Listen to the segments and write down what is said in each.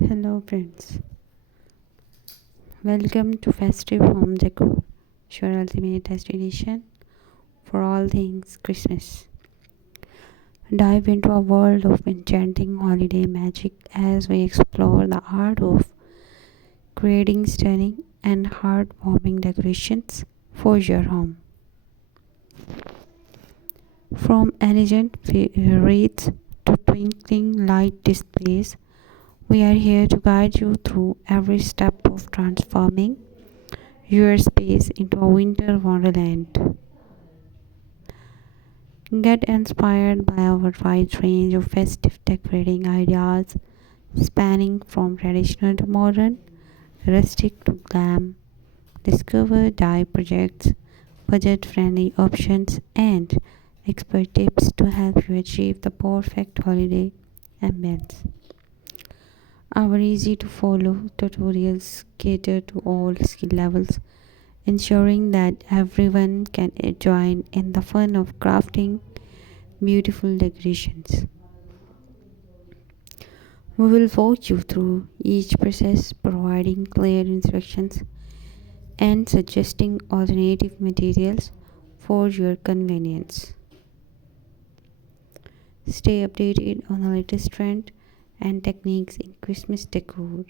Hello friends, welcome to Festive Home Decor, your ultimate destination for all things Christmas. Dive into a world of enchanting holiday magic as we explore the art of creating stunning and heartwarming decorations for your home. From elegant wreaths to twinkling light displays, we are here to guide you through every step of transforming your space into a winter wonderland. Get inspired by our wide range of festive decorating ideas spanning from traditional to modern, rustic to glam. Discover dye projects, budget friendly options, and expert tips to help you achieve the perfect holiday ambience. Our easy to follow tutorials cater to all skill levels, ensuring that everyone can join in the fun of crafting beautiful decorations. We will walk you through each process, providing clear instructions and suggesting alternative materials for your convenience. Stay updated on the latest trend and techniques in Christmas decor.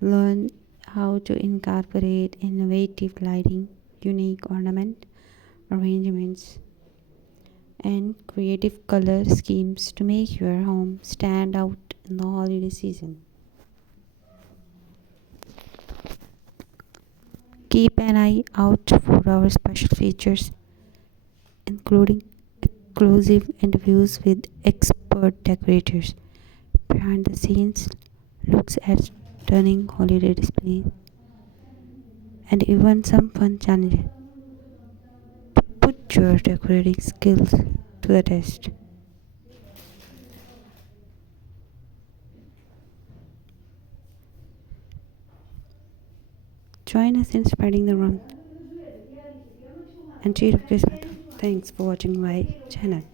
Learn how to incorporate innovative lighting, unique ornament arrangements, and creative color schemes to make your home stand out in the holiday season. Keep an eye out for our special features, including exclusive interviews with expert decorators, behind the scenes looks at stunning holiday displays, and even some fun challenges to put your decorating skills to the test. Join us in spreading the warmth and cheer of Christmas. Thanks for watching my channel.